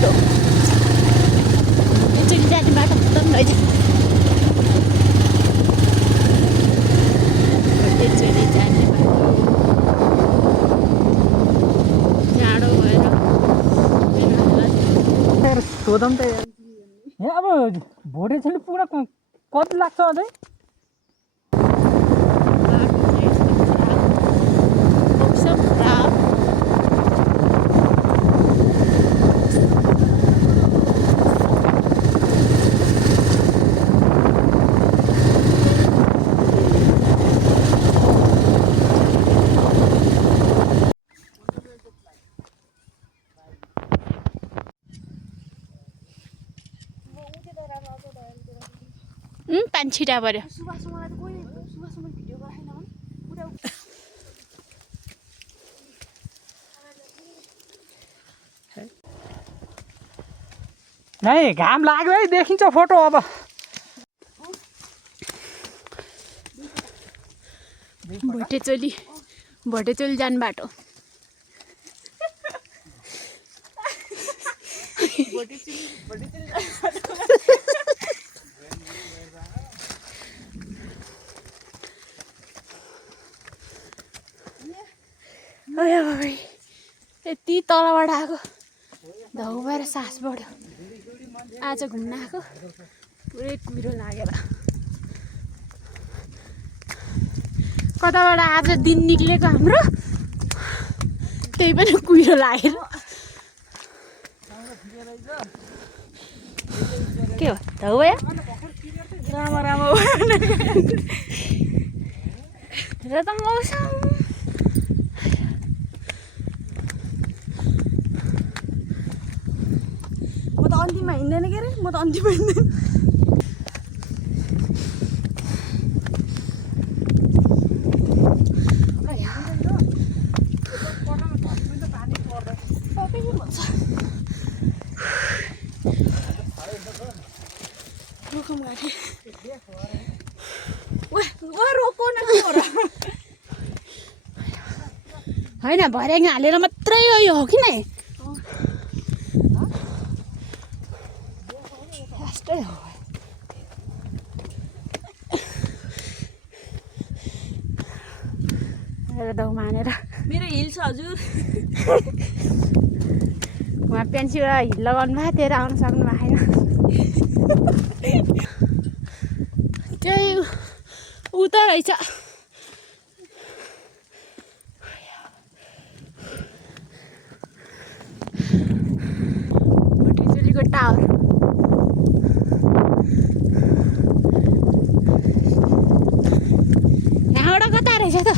बाटो चुली जाने बाटो खत्तम रहेछ चुली जाने बाटो जाडो भएर सोधौँ त यहाँ अब भोटे छोरी पुरा कति लाग्छ अझै पानी छिटा पर्यो नै घाम लाग्यो है देखिन्छ फोटो अब भोटेचोली जाने बाटो यति तलबाट आएको धौ भएर सास बढ्यो आज घुम्न आएको पुरै कुहिरो लागेर कताबाट आज दिन निक्लेको हाम्रो त्यही पनि कुहिरो लागेर के हो धौ भयो राम्रो र त मौसम म त अन्तिममा हिँड्दैन के अरे म त अन्तिममा हिँड्दैन होइन भर्याङ हालेर मात्रै यो हो कि नै यस्तै हो दौ मानेर मेरो हिल छ हजुर उहाँ पेन्सिलबाट हिल लगाउनु भयो तेरो आउनु सक्नु भएन त्यही उता रहेछ भोटेचोलीको टावर यहाँबाट कता रहेछ त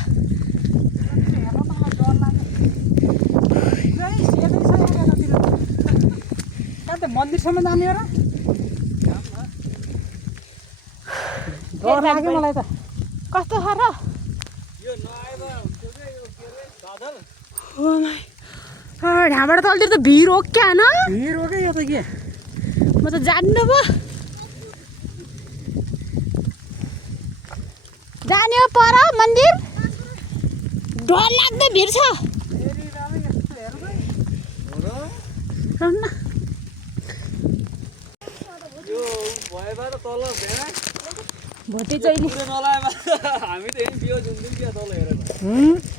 मन्दिरसम्म जाने हो र डर लाग्यो मलाई त कस्तो छ र यहाँबाट त अलि त भिड हो क्या न भिड हो क्या यो त के म त जान्नु पो जाने हो पर मन्दिर डर लाग्दो भिड छ भोटेचोली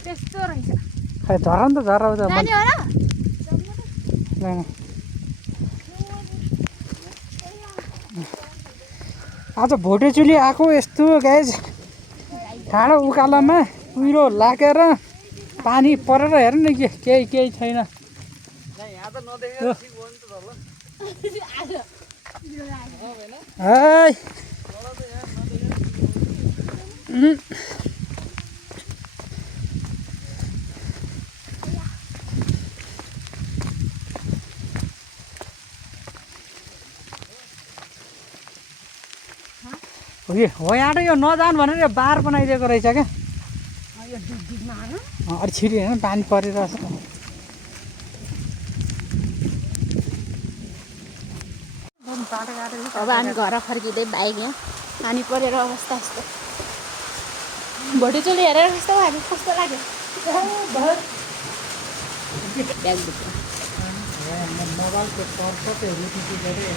त्यस्तो रहेछ खै झर नि त झर आउँछ जाने हो र आज भोटेचोली आएको यस्तो गाइज ठाडो उकालोमा कुहिरो लागेर पानी परेर हेर्नु नि केही छैन है हो यहाँ यो नजानु भनेर यो बार बनाइदिएको रहेछ क्या अलिक छिटो हेर्नु पानी परिरहेछ अब हामी घर फर्किँदै बाइक यहाँ पानी परेर अवस्था यस्तो भोटेचोली हेरेर कस्तो हामी कस्तो लाग्यो ब्यागभित्र मोबाइलको सर्टकटहरू टिपी गरेँ